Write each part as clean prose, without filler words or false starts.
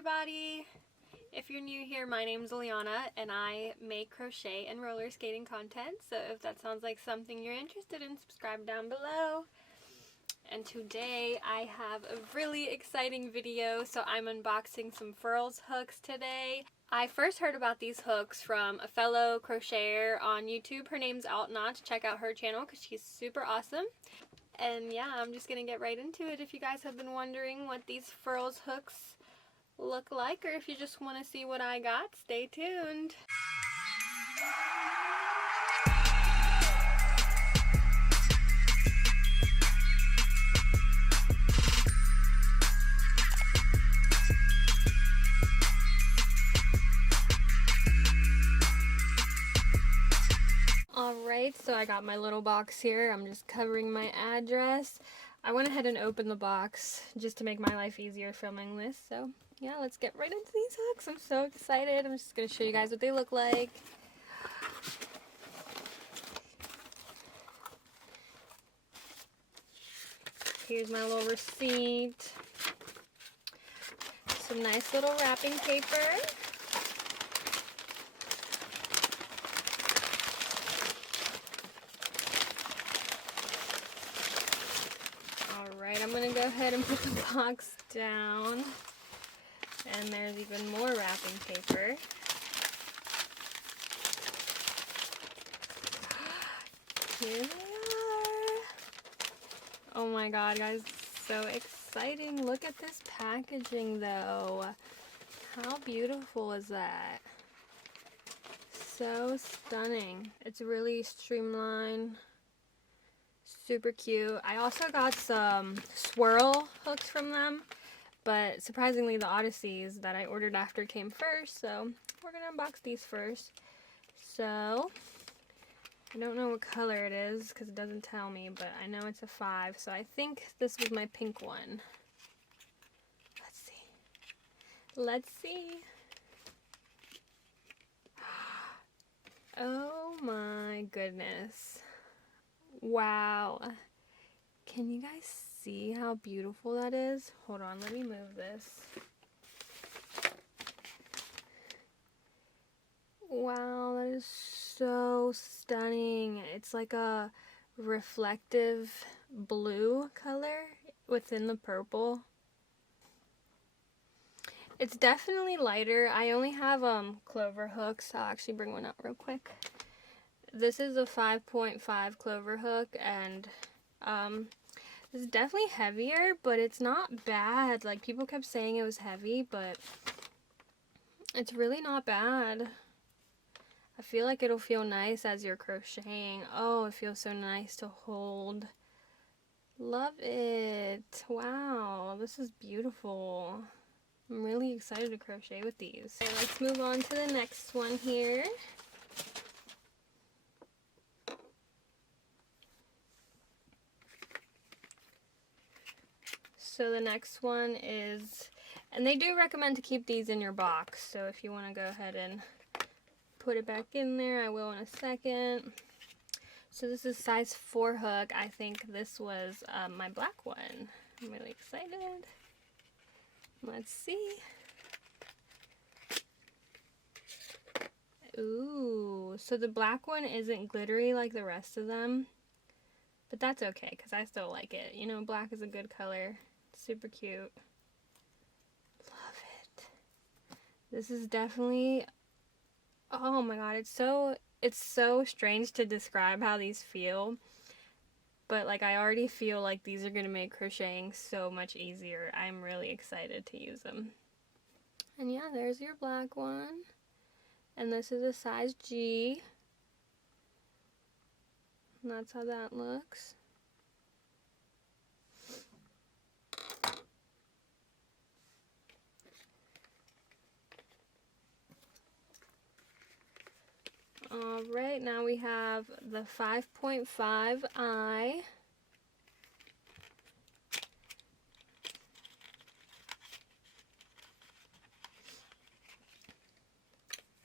everybody! If you're new here, my name's Liana and I make crochet and roller skating content, so if that sounds like something you're interested in, subscribe down below. And today I have a really exciting video, so I'm unboxing some Furls hooks today. I first heard about these hooks from a fellow crocheter on YouTube. Her name's Altknots. Check out her channel because she's super awesome. And yeah, I'm just gonna get right into it. If you guys have been wondering what these Furls hooks look like, or if you just want to see what I got, stay tuned. Alright, so I got my little box here. I'm just covering my address. I went ahead and opened the box just to make my life easier filming this, so yeah, let's get right into these hooks. I'm so excited. I'm just going to show you guys what they look like. Here's my little receipt. Some nice little wrapping paper. Alright, I'm going to go ahead and put the box down. And there's even more wrapping paper. Here they are. Oh my god, guys, so exciting. Look at this packaging though. How beautiful is that? So stunning. It's really streamlined. Super cute. I also got some swirl hooks from them, but surprisingly the Odysseys that I ordered after came first, so we're gonna unbox these first. So I don't know what color it is because it doesn't tell me, but I know it's a 5, so I think this was my pink one. Let's see. Let's see. Oh my goodness. Wow. Can you guys see how beautiful that is? Hold on, let me move this. Wow, that is so stunning. It's like a reflective blue color within the purple. It's definitely lighter. I only have clover hooks. I'll actually bring one out real quick. This is a 5.5 clover hook, and it's definitely heavier, but it's not bad. Like, people kept saying it was heavy, but it's really not bad. I feel like it'll feel nice as you're crocheting. Oh, it feels so nice to hold. Love it. Wow, this is beautiful. I'm really excited to crochet with these. Okay, let's move on to the next one here. So the next one is, and they do recommend to keep these in your box, so if you want to go ahead and put it back in there, I will in a second. So this is size 4 hook. I think this was my black one. I'm really excited. Let's see. Ooh, so the black one isn't glittery like the rest of them, but that's okay because I still like it. You know, black is a good color. Super cute. Love it. This is definitely, oh my god, it's so strange to describe how these feel, but like I already feel like these are gonna make crocheting so much easier. I'm really excited to use them. And yeah, there's your black one, and this is a size G, and that's how that looks. Alright, now we have the 5.5 I.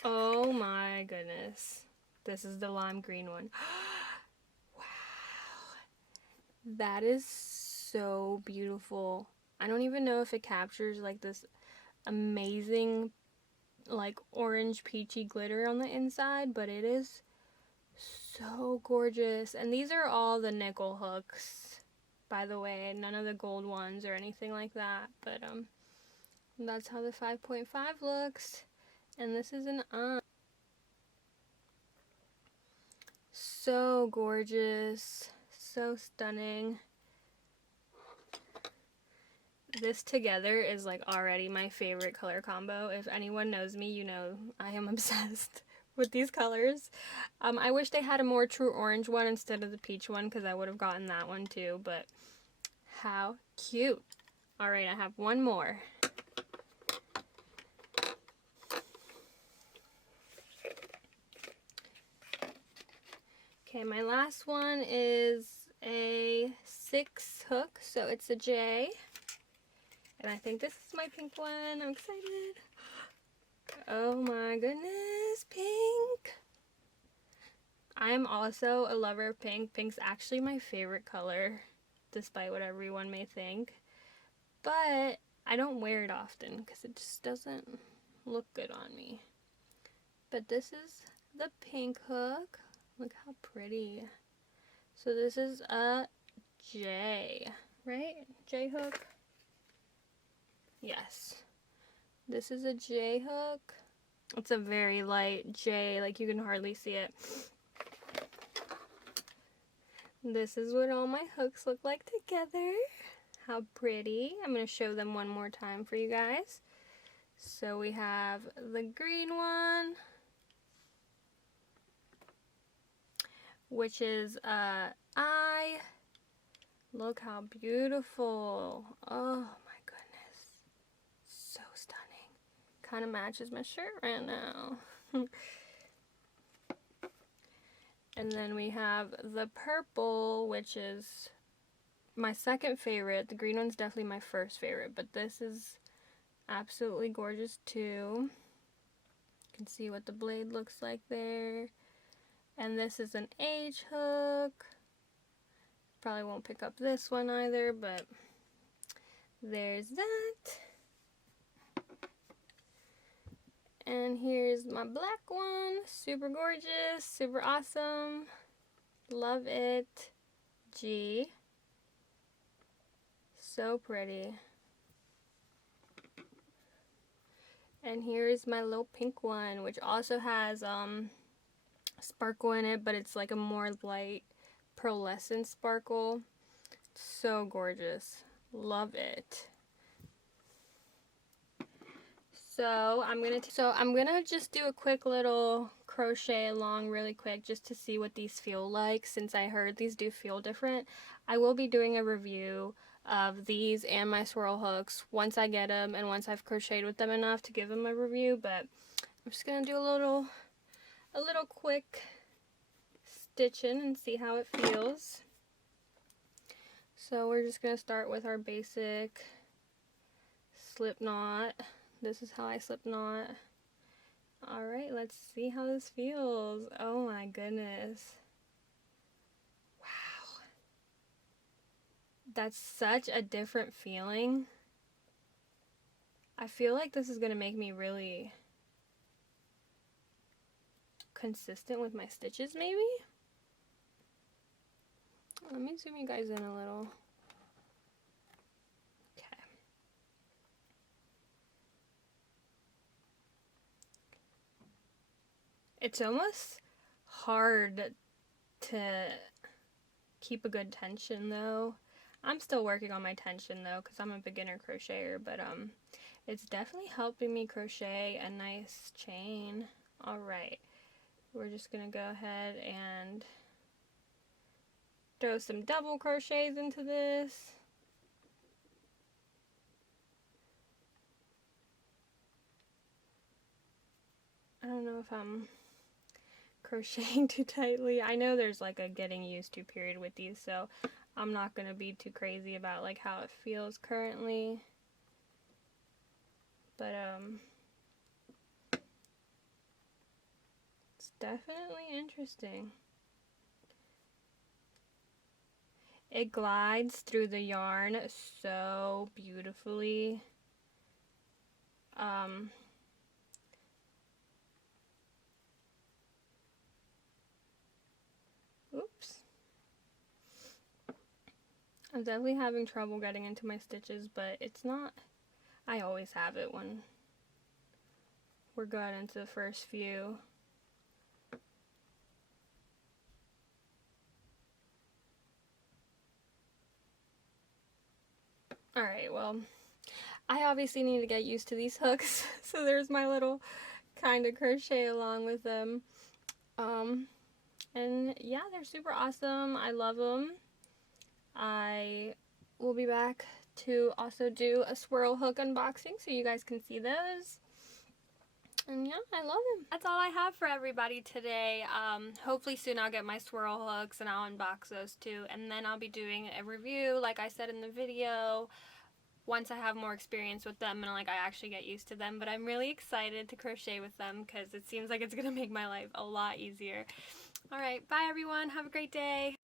Oh my goodness. This is the lime green one. Wow. That is so beautiful. I don't even know if it captures like this amazing like orange peachy glitter on the inside, but it is so gorgeous. And these are all the nickel hooks, by the way, none of the gold ones or anything like that. But that's how the 5.5 looks. And this is an so gorgeous, so stunning. This together is like already my favorite color combo. If anyone knows me, you know I am obsessed with these colors. I wish they had a more true orange one instead of the peach one, because I would have gotten that one too, but how cute. Alright, I have one more. Okay, my last one is a 6 hook, so it's a J. And I think this is my pink one. I'm excited. Oh my goodness, pink. I'm also a lover of pink. Pink's actually my favorite color, despite what everyone may think. But I don't wear it often because it just doesn't look good on me. But this is the pink hook. Look how pretty. So this is a J, right? J hook? Yes. This is a J hook. It's a very light J, like you can hardly see it. This is what all my hooks look like together. How pretty. I'm going to show them one more time for you guys. So we have the green one, which is I. Look how beautiful. Oh my goodness. So stunning. Kind of matches my shirt right now. And then we have the purple, which is my second favorite. The green one's definitely my first favorite, but this is absolutely gorgeous too. You can see what the blade looks like there. And this is an H hook. Probably won't pick up this one either, but there's that. And here's my black one. Super gorgeous, super awesome. Love it. G. So pretty. And here's my little pink one, which also has sparkle in it, but it's like a more light pearlescent sparkle. So gorgeous. Love it. So I'm gonna just do a quick little crochet along really quick just to see what these feel like, since I heard these do feel different. I will be doing a review of these and my swirl hooks once I get them and once I've crocheted with them enough to give them a review, but I'm just gonna do a little quick stitching and see how it feels. So we're just gonna start with our basic slip knot. This is how I slip knot. Alright, let's see how this feels. Oh my goodness. Wow. That's such a different feeling. I feel like this is going to make me really consistent with my stitches, maybe? Let me zoom you guys in a little. It's almost hard to keep a good tension though. I'm still working on my tension though because I'm a beginner crocheter, but it's definitely helping me crochet a nice chain. Alright, we're just gonna go ahead and throw some double crochets into this. I don't know if I'm crocheting too tightly. I know there's like a getting used to period with these, so I'm not going to be too crazy about like how it feels currently. But it's definitely interesting. It glides through the yarn so beautifully. Oops. I'm definitely having trouble getting into my stitches, but it's not, I always have it when we're going into the first few. Alright, well, I obviously need to get used to these hooks, so there's my little kind of crochet along with them. And yeah, they're super awesome. I love them. I will be back to also do a swirl hook unboxing so you guys can see those. And yeah, I love them. That's all I have for everybody today. Hopefully soon I'll get my swirl hooks and I'll unbox those too. And then I'll be doing a review, like I said in the video, once I have more experience with them and like I actually get used to them. But I'm really excited to crochet with them because it seems like it's gonna make my life a lot easier. Alright, bye everyone, have a great day.